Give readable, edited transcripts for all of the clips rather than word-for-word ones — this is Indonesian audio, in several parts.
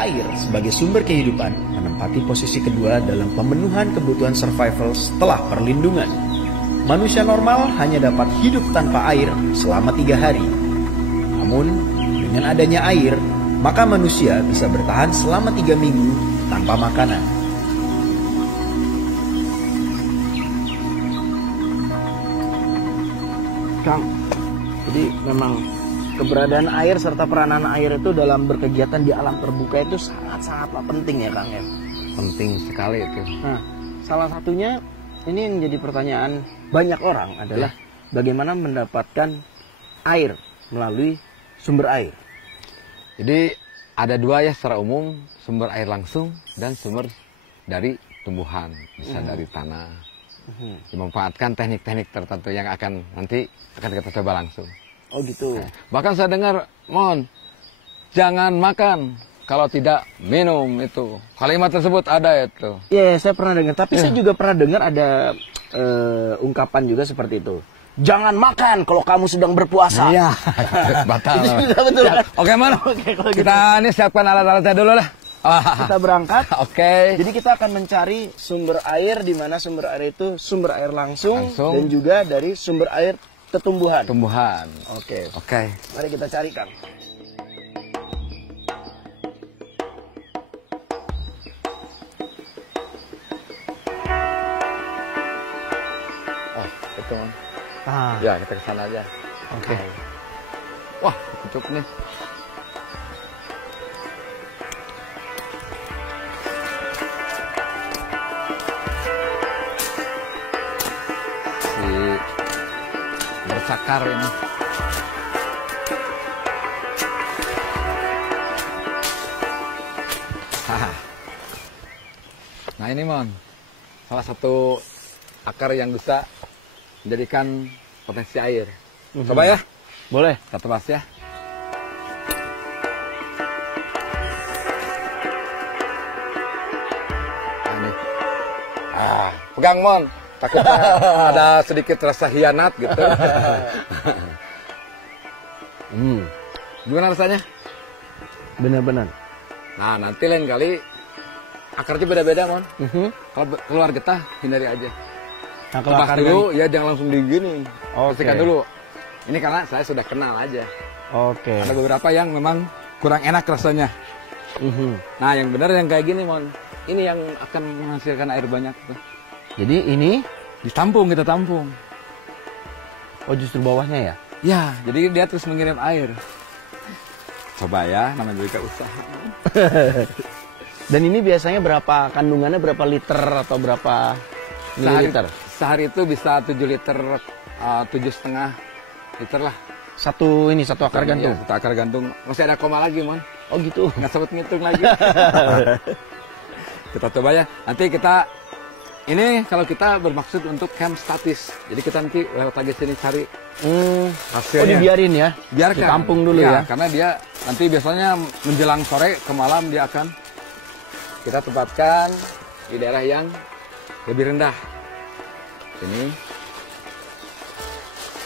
Air sebagai sumber kehidupan menempati posisi kedua dalam pemenuhan kebutuhan survival setelah perlindungan. Manusia normal hanya dapat hidup tanpa air selama 3 hari. Namun, dengan adanya air, maka manusia bisa bertahan selama 3 minggu tanpa makanan. Kang, jadi memang keberadaan air serta peranan air itu dalam berkegiatan di alam terbuka itu sangat-sangatlah penting ya Kang ya? Penting sekali itu. Nah, salah satunya ini yang jadi pertanyaan banyak orang adalah bagaimana mendapatkan air melalui sumber air. Jadi ada 2 ya secara umum, sumber air langsung dan sumber dari tumbuhan, bisa dari tanah. Dimanfaatkan teknik-teknik tertentu yang nanti akan kita coba langsung. Oh gitu. Bahkan saya dengar, Mon, jangan makan kalau tidak minum itu. Kalimat tersebut ada itu. Iya, saya pernah dengar. Tapi saya juga pernah dengar ada ungkapan juga seperti itu. Jangan makan kalau kamu sedang berpuasa. Iya, batal. Betul. Ya. Oke, Mon. Kita ini siapkan alat-alatnya dulu lah. Kita berangkat. Oke. Jadi kita akan mencari sumber air di mana sumber air itu sumber air langsung dan juga dari sumber air tumbuhan. Oke. Mari kita cari, Kang. Oh, itu, Mon. Ya, kita ke sana aja. Oke. Wah, cukup nih. Bersakar ini. Nah ini Mon, salah satu akar yang bisa menjadikan potensi air. Coba ya? Boleh. Kita tebas ya. Nah, ini. Pegang Mon. Takutnya ada sedikit rasa hianat gitu. Gimana rasanya? Benar-benar. Nah, nanti lain kali akarnya beda-beda, Mon. Kalau keluar getah, hindari aja. Nah, kalau Tebas dulu, ya jangan langsung digini. Bersihkan dulu. Ini karena saya sudah kenal aja. Oke. Ada beberapa yang memang kurang enak rasanya. Nah, yang benar yang kayak gini, Mon. Ini yang akan menghasilkan air banyak. Jadi ini ditampung, kita tampung. Oh, justru bawahnya ya? Ya, jadi dia terus mengirim air. Coba ya, namanya juga usaha. Dan ini biasanya berapa kandungannya, berapa liter atau berapa mililiter? Sehari itu bisa 7 liter, 7,5 liter lah. Satu akar gantung? Satu akar gantung. Masih ada koma lagi, Mon. Oh gitu? Nggak sempat ngitung lagi. Kita coba ya. Nanti kita, ini kalau kita bermaksud untuk camp statis. Jadi kita nanti lewat lagi sini cari hasilnya. Oh dibiarin ya? Biarkan. Ditampung dulu ya? Karena dia nanti biasanya menjelang sore ke malam dia akan kita tempatkan di daerah yang lebih rendah. Ini.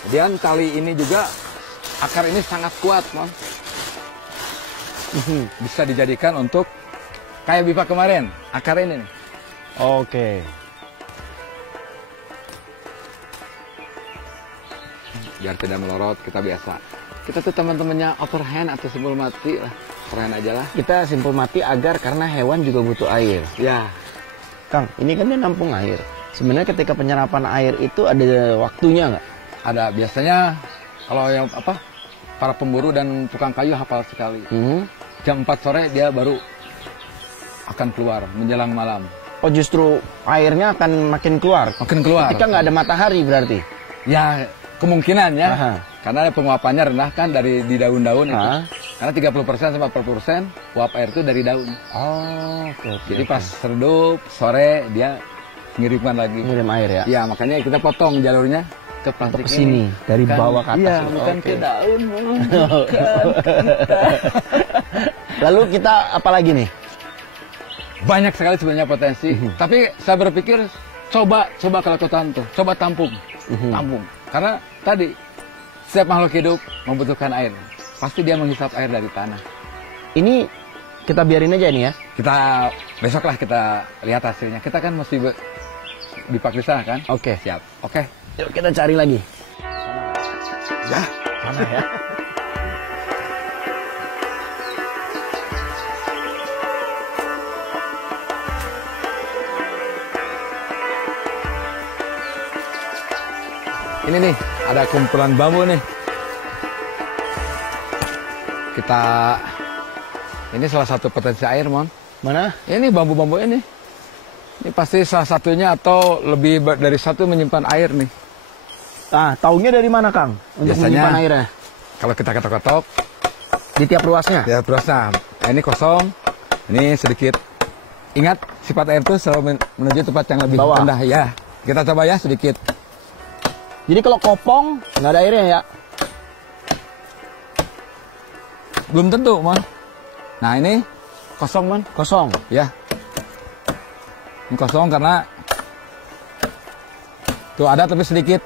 Kemudian tali ini juga, akar ini sangat kuat, Mon. Bisa dijadikan untuk kayak Bipa kemarin, akar ini nih. Oke. Biar tidak melorot, kita biasa. Kita tuh teman-temannya overhand atau simpul mati lah. Overhand aja lah. Kita simpul mati agar karena hewan juga butuh air. Ya. Kang, ini kan dia nampung air. Sebenarnya ketika penyerapan air itu ada waktunya nggak? Ada, biasanya kalau yang para pemburu dan tukang kayu hafal sekali. Jam 4 sore dia baru akan keluar menjelang malam. Oh justru airnya akan makin keluar? Makin keluar. Ketika nggak ada matahari berarti? Ya kemungkinan ya. Karena penguapannya rendah kan dari di daun-daun itu. Karena 30% sampai 40% uap air itu dari daun. Oh, Jadi pas redup sore dia ngirimkan lagi. Ngirim air ya? Ya makanya kita potong jalurnya ke plastik sini dari bawah ke atas. Iya, bukan ke daun. Lalu kita apa lagi nih? Banyak sekali sebenarnya potensi. Tapi saya berpikir coba kalau kau coba tampung. Tampung. Karena tadi setiap makhluk hidup membutuhkan air. Pasti dia menghisap air dari tanah. Ini kita biarin aja ini ya. Kita besoklah kita lihat hasilnya. Kita kan mesti dipak di sana kan? Oke. Siap. Oke. Yuk kita cari lagi. Ya. Sana ya. Ini nih, ada kumpulan bambu nih. Ini salah satu potensi air, Mon. Mana? Ini bambu-bambu ini. Ini pasti salah satunya atau lebih dari satu menyimpan air nih. Ah, taunya dari mana, Kang? Untuk Biasanya, menyimpan airnya? Kalau kita ketok-ketok. Di tiap ruasnya? Di tiap ruasnya. Nah, ini kosong. Ini sedikit. Ingat, sifat air itu selalu menuju tempat yang lebih rendah. Ya, kita coba ya sedikit. Jadi kalau kopong, nggak ada airnya ya? Belum tentu, Mon. Nah, ini kosong, Mon. Kosong? Ya. Ini kosong karena tuh ada tapi sedikit.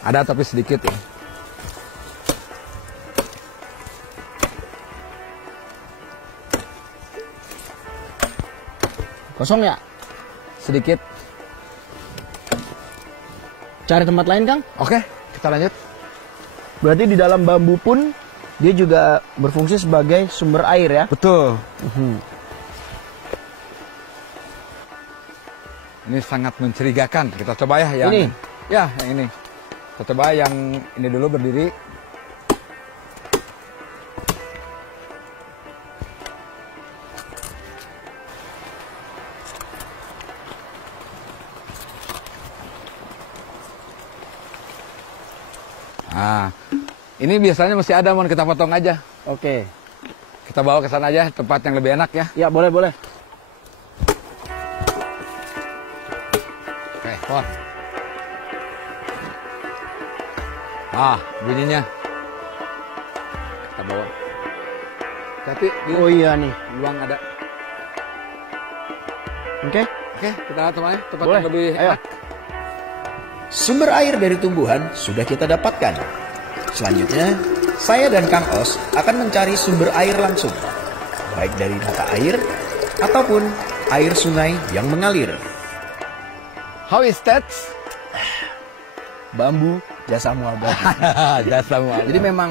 Ada tapi sedikit ya. Kosong ya? Sedikit. Cari tempat lain, Kang? Oke, kita lanjut. Berarti di dalam bambu pun dia juga berfungsi sebagai sumber air ya? Betul. Ini sangat mencurigakan. Kita coba ya yang ini. Ya, yang ini. Kita coba yang ini dulu berdiri. Nah, ini biasanya masih ada, Mon, kita potong aja. Oke. Kita bawa ke sana aja, tempat yang lebih enak ya. Ya, boleh, boleh. Oke, pot. Ah, bunyinya. Kita bawa. Tapi Oh iya nih. luang ada. Oke. Oke, kita lihat semuanya, tempat Boleh. yang lebih Ayo. enak. Sumber air dari tumbuhan sudah kita dapatkan. Selanjutnya, saya dan Kang Os akan mencari sumber air langsung, baik dari mata air ataupun air sungai yang mengalir. How is that? Bambu jasamu abadi. Jasamu abadi. Jadi memang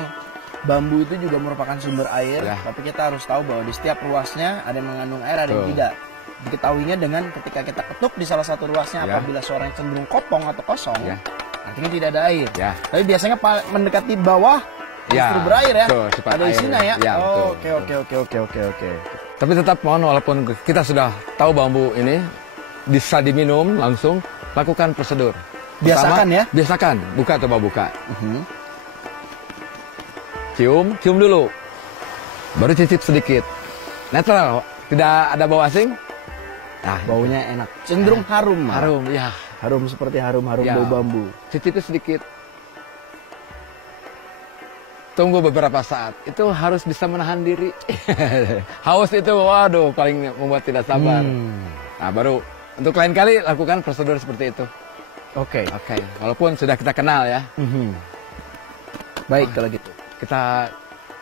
bambu itu juga merupakan sumber air, Ya. tapi kita harus tahu bahwa di setiap ruasnya ada yang mengandung air, ada yang Betul. tidak. Diketahuinya dengan ketika kita ketuk di salah satu ruasnya, Ya. apabila suaranya cenderung kopong atau kosong, Ya. artinya tidak ada air. Ya. Tapi biasanya mendekati bawah Ya, justru berair ya. betul, sifat Ada air. isinya ya. Ya, betul, Oh, oke. Tapi tetap, Mon, walaupun kita sudah tahu bambu ini bisa diminum langsung, lakukan prosedur. Biasakan Pertama, ya. Biasakan, buka, coba buka. Cium dulu. Baru cicip sedikit. Netral, tidak ada bau asing. Nah, Baunya enak. Cenderung harum. Mas. harum, ya. Harum seperti harum-harum Ya. bau bambu. Cicipnya sedikit. Tunggu beberapa saat. Itu harus bisa menahan diri. Haus itu, waduh, paling membuat tidak sabar. Nah, baru untuk lain kali lakukan prosedur seperti itu. Oke. Oke, walaupun sudah kita kenal ya. Baik kalau gitu. Kita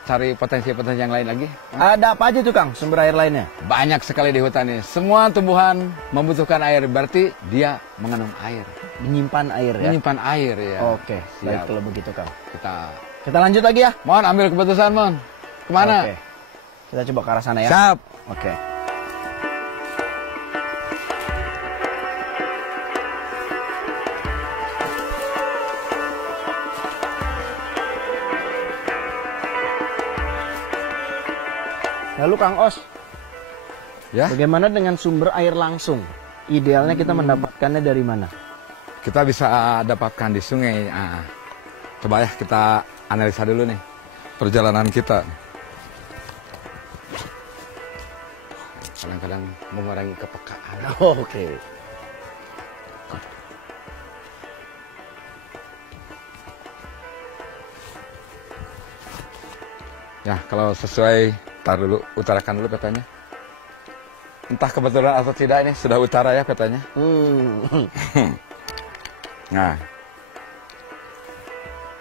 cari potensi-potensi yang lain lagi. Ada apa aja tuh, Kang, sumber air lainnya? Banyak sekali di hutan ini. Semua tumbuhan membutuhkan air, berarti dia mengandung air. Menyimpan air ya. Menyimpan air ya. Oke, baik Siap. kalau begitu, Kang. Kita Kita lanjut lagi ya. Mon, ambil keputusan, Mon. Kemana? Oke. Kita coba ke arah sana ya. Siap. Oke. Lalu Kang Os, Ya, bagaimana dengan sumber air langsung? Idealnya kita mendapatkannya dari mana? kita bisa dapatkan di sungai. Ah, coba ya kita analisa dulu nih perjalanan kita. Kadang-kadang mengurangi kepekaan. Oke. Ya, kalau sesuai, tar dulu, utarakan dulu petanya. Entah kebetulan atau tidak ini sudah utara ya petanya. Nah,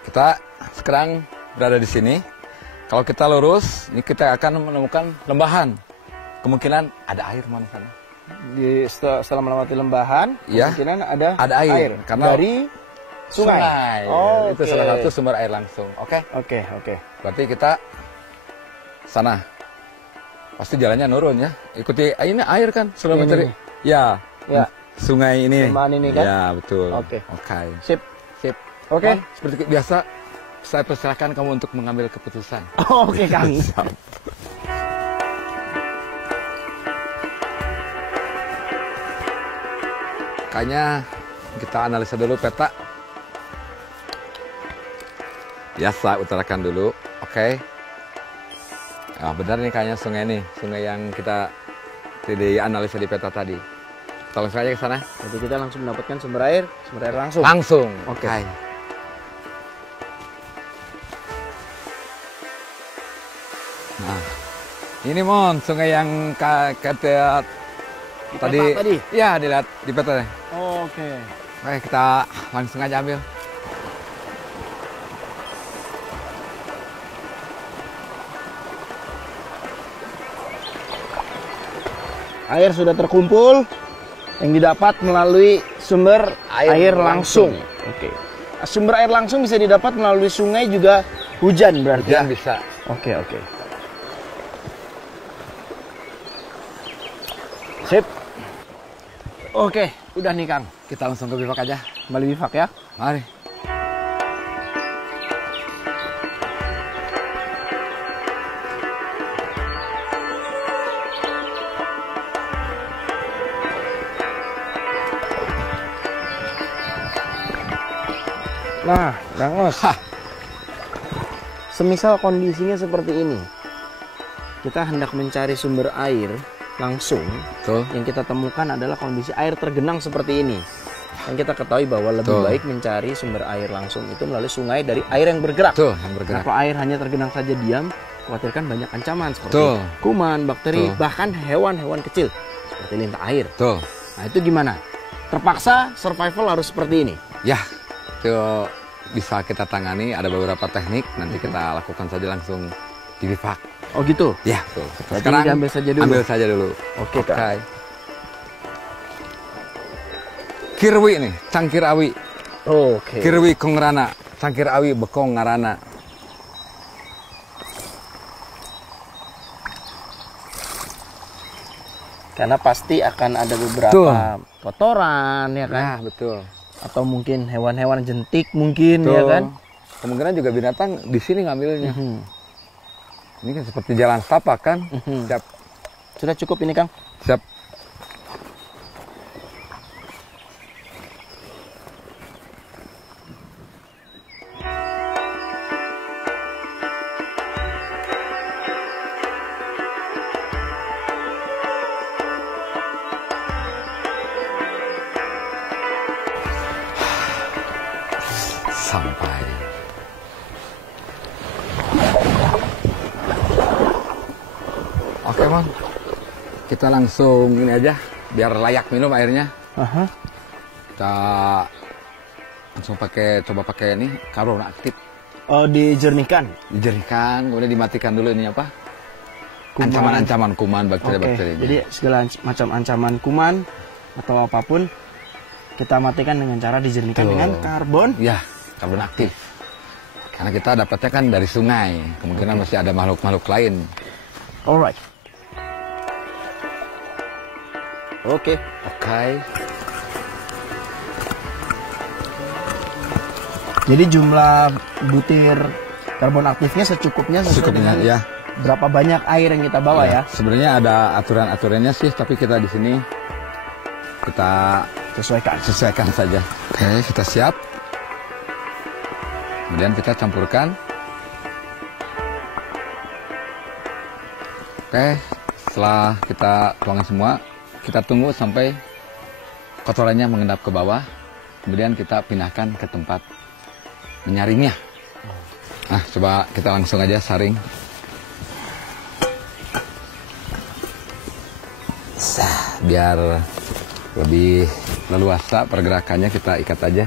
kita sekarang berada di sini. Kalau kita lurus, ini kita akan menemukan lembahan. Kemungkinan ada air mana sana. Setelah melewati lembahan, ya, kemungkinan ada air. Karena dari sungai. Oh, itu salah satu sumber air langsung. Oke. Berarti kita sana. Pasti jalannya nurun ya. Ikuti ini air kan sebelum mencari. Ya. Sungai ini. Lembahan ini kan? Ya, betul. Oke. Sip. Oke. Seperti biasa, saya persilahkan kamu untuk mengambil keputusan. Oke, Kang. Kayaknya kita analisa dulu peta. Biasa utarakan dulu. Oke. Nah, benar nih kayaknya sungai ini. Sungai yang kita analisa di peta tadi. Kita langsung aja ke sana. Jadi kita langsung mendapatkan sumber air langsung. Langsung. Oke. Nah, ini Mon, sungai yang kata tadi. Ya, dilihat di peta. Oke. Oke, kita langsung aja ambil. Air sudah terkumpul yang didapat melalui sumber air langsung. Oke. Sumber air langsung bisa didapat melalui sungai juga hujan berarti. Hujan bisa. Oke. Sip. Oke, udah nih Kang. Kita langsung ke bivak aja. Kembali bivak ya. Mari. Nah, Kang Os. Semisal kondisinya seperti ini. Kita hendak mencari sumber air langsung. Tuh. Yang kita temukan adalah kondisi air tergenang seperti ini. Yang kita ketahui bahwa lebih baik mencari sumber air langsung itu melalui sungai dari air yang bergerak. Tuh, yang bergerak. Kalau air hanya tergenang saja diam, khawatirkan banyak ancaman seperti kuman, bakteri, bahkan hewan-hewan kecil seperti lintah air. Tuh. Nah, itu gimana? Terpaksa survival harus seperti ini. Ya, itu bisa kita tangani. Ada beberapa teknik. Nanti kita lakukan saja langsung di bivak. Oh gitu? Ya, betul. Sekarang diambil saja dulu. Ambil saja dulu. Oke, Kak. Kirwi nih, cangkir awi. Oke. Kirwi kongrana, cangkir awi bekong ngarana. Karena pasti akan ada beberapa kotoran ya kan? Ya, betul. Atau mungkin hewan-hewan jentik mungkin ya kan? Kemungkinan juga binatang di sini ngambilnya. Ini kan seperti jalan setapak kan? Siap. Sudah cukup ini Kang? Siap. Sampai. Oke, Mon. Kita langsung ini aja, biar layak minum airnya. Kita langsung coba pakai ini, karbon aktif. Oh, dijernihkan? Dijernihkan, kemudian dimatikan dulu ini apa? Ancaman-ancaman kuman, bakteri-bakteri. Jadi segala macam ancaman kuman atau apapun, kita matikan dengan cara dijernihkan dengan karbon? Ya, karbon aktif. Karena kita dapatnya kan dari sungai, kemungkinan masih ada makhluk-makhluk lain. Alright. Oke. Jadi jumlah butir karbon aktifnya secukupnya sesuai dengan ya. Berapa banyak air yang kita bawa ya? Sebenarnya ada aturan-aturannya sih, tapi kita di sini kita sesuaikan saja. Oke, kita siap. Kemudian kita campurkan. Oke, setelah kita tuangkan semua, kita tunggu sampai kotorannya mengendap ke bawah. Kemudian kita pindahkan ke tempat menyaringnya. Nah, coba kita langsung aja saring. Biar lebih leluasa pergerakannya, kita ikat aja.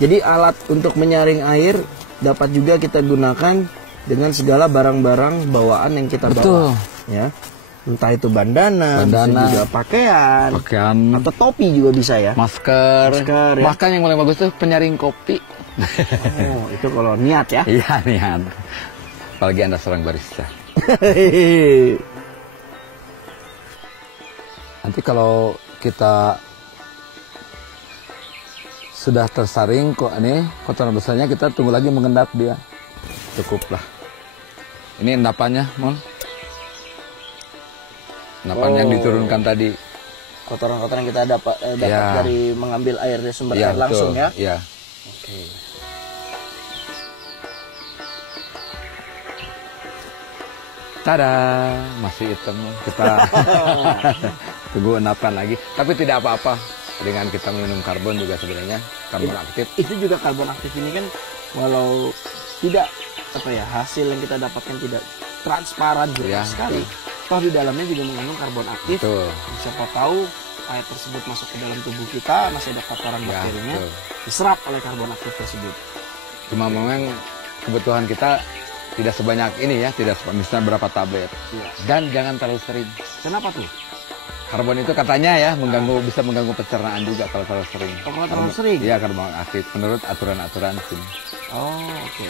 Jadi alat untuk menyaring air dapat juga kita gunakan dengan segala barang-barang bawaan yang kita bawa. Ya. Entah itu bandana, bisa juga pakaian, atau topi juga bisa ya. Masker ya. Bahkan yang paling bagus tuh penyaring kopi. Oh, itu kalau niat ya. Iya, niat. Apalagi Anda seorang barista. Nanti kalau kita sudah tersaring kok ini kotoran besarnya, kita tunggu lagi mengendap dia. Cukuplah. Ini endapannya, Mon. Endapan yang diturunkan tadi. Kotoran-kotoran yang kita dapat dari mengambil air dari sumber air langsung ya. Iya. Oke. Tada, masih hitam. Kita tunggu endapan lagi. Tapi tidak apa-apa. Dengan kita minum karbon juga sebenarnya karbon aktif. Itu juga karbon aktif ini kan walau tidak hasil yang kita dapatkan tidak transparan jelas sekali. Toh di dalamnya juga mengandung karbon aktif. Siapa tahu air tersebut masuk ke dalam tubuh kita, masih ada kotoran bakterinya, diserap oleh karbon aktif tersebut. Cuma memang kebutuhan kita tidak sebanyak ini ya, tidak misalnya berapa tablet. Dan jangan terlalu sering. Kenapa tuh? Karbon itu katanya ya bisa mengganggu pencernaan juga kalau terlalu sering. Oh, kalau terlalu sering? Iya, karbon aktif menurut aturan-aturan sini. Oh, oke.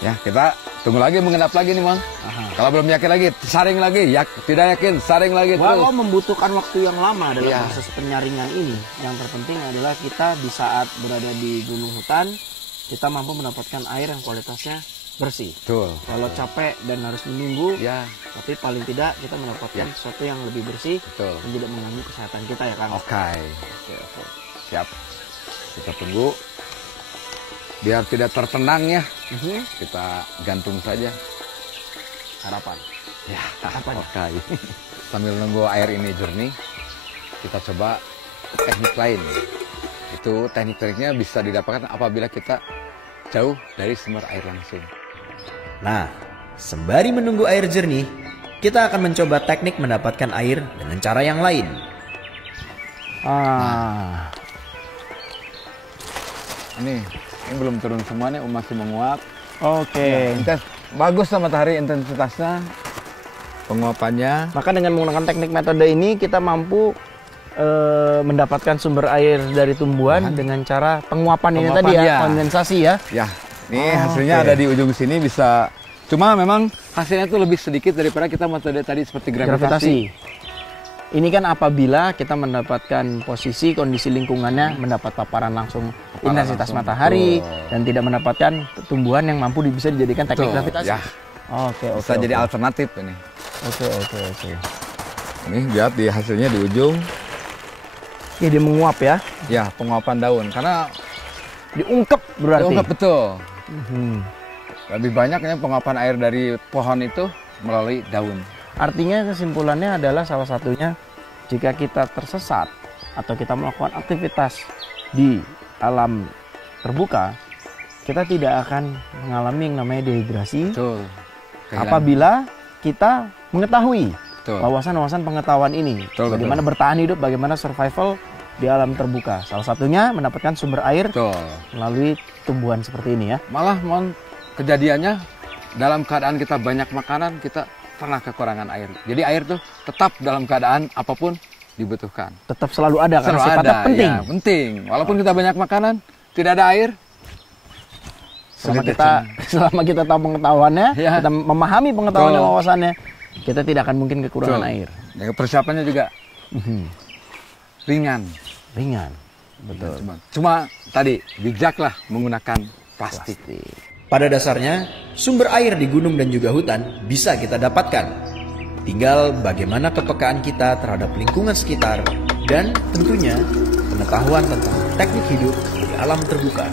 Ya, kita tunggu lagi mengendap lagi nih, Mang. Kalau belum yakin lagi, saring lagi. Tidak yakin, saring lagi terus. Walau membutuhkan waktu yang lama dalam proses penyaringan ini, yang terpenting adalah kita di saat berada di gunung hutan, kita mampu mendapatkan air yang kualitasnya bersih. Betul. Kalau capek dan harus menunggu, tapi paling tidak kita mendapatkan sesuatu yang lebih bersih dan tidak mengganggu kesehatan kita ya, Kang. Oke. Siap. Kita tunggu. Biar tidak tertendang ya. Kita gantung saja. Harapan. Ya, oke. Sambil nunggu air ini jernih, kita coba teknik lain. Itu teknik-tekniknya bisa didapatkan apabila kita jauh dari sumber air langsung. Nah, sembari menunggu air jernih, kita akan mencoba teknik mendapatkan air dengan cara yang lain. Ini belum turun semuanya, masih menguap. Oke. Bagus lah matahari intensitasnya, penguapannya. Maka dengan menggunakan teknik metode ini kita mampu mendapatkan sumber air dari tumbuhan dengan cara penguapan ini tadi ya, kondensasi ya. Ya. Ini hasilnya ada di ujung sini bisa. Cuma memang hasilnya itu lebih sedikit daripada kita metode tadi seperti gravitasi. Ini kan apabila kita mendapatkan posisi kondisi lingkungannya mendapat paparan langsung intensitas matahari dan tidak mendapatkan tumbuhan yang mampu bisa dijadikan teknik gravitasi. Ya. Oke. Bisa jadi alternatif ini. Oke. Ini lihat di hasilnya di ujung. Ya, dia menguap ya. Ya, penguapan daun karena diungkep berarti. Diungkep betul. Lebih banyaknya penguapan air dari pohon itu melalui daun. Artinya kesimpulannya adalah salah satunya jika kita tersesat atau kita melakukan aktivitas di alam terbuka, kita tidak akan mengalami yang namanya dehidrasi. Betul. Apabila kita mengetahui wawasan-wawasan pengetahuan ini, bagaimana bertahan hidup, bagaimana survival di alam terbuka. Salah satunya mendapatkan sumber air melalui tumbuhan seperti ini ya. Malah kejadiannya dalam keadaan kita banyak makanan, kita pernah kekurangan air. Jadi air tuh tetap dalam keadaan apapun dibutuhkan. Tetap selalu ada karena sifatnya penting. Ya, penting. Walaupun kita banyak makanan, tidak ada air. Selama kita tahu pengetahuannya, kita memahami pengetahuan dan wawasannya, kita tidak akan mungkin kekurangan air. Ya, persiapannya juga ringan. Betul. Cuma tadi bijaklah menggunakan plastik. Pada dasarnya, sumber air di gunung dan juga hutan bisa kita dapatkan. Tinggal bagaimana kepekaan kita terhadap lingkungan sekitar dan tentunya pengetahuan tentang teknik hidup di alam terbuka.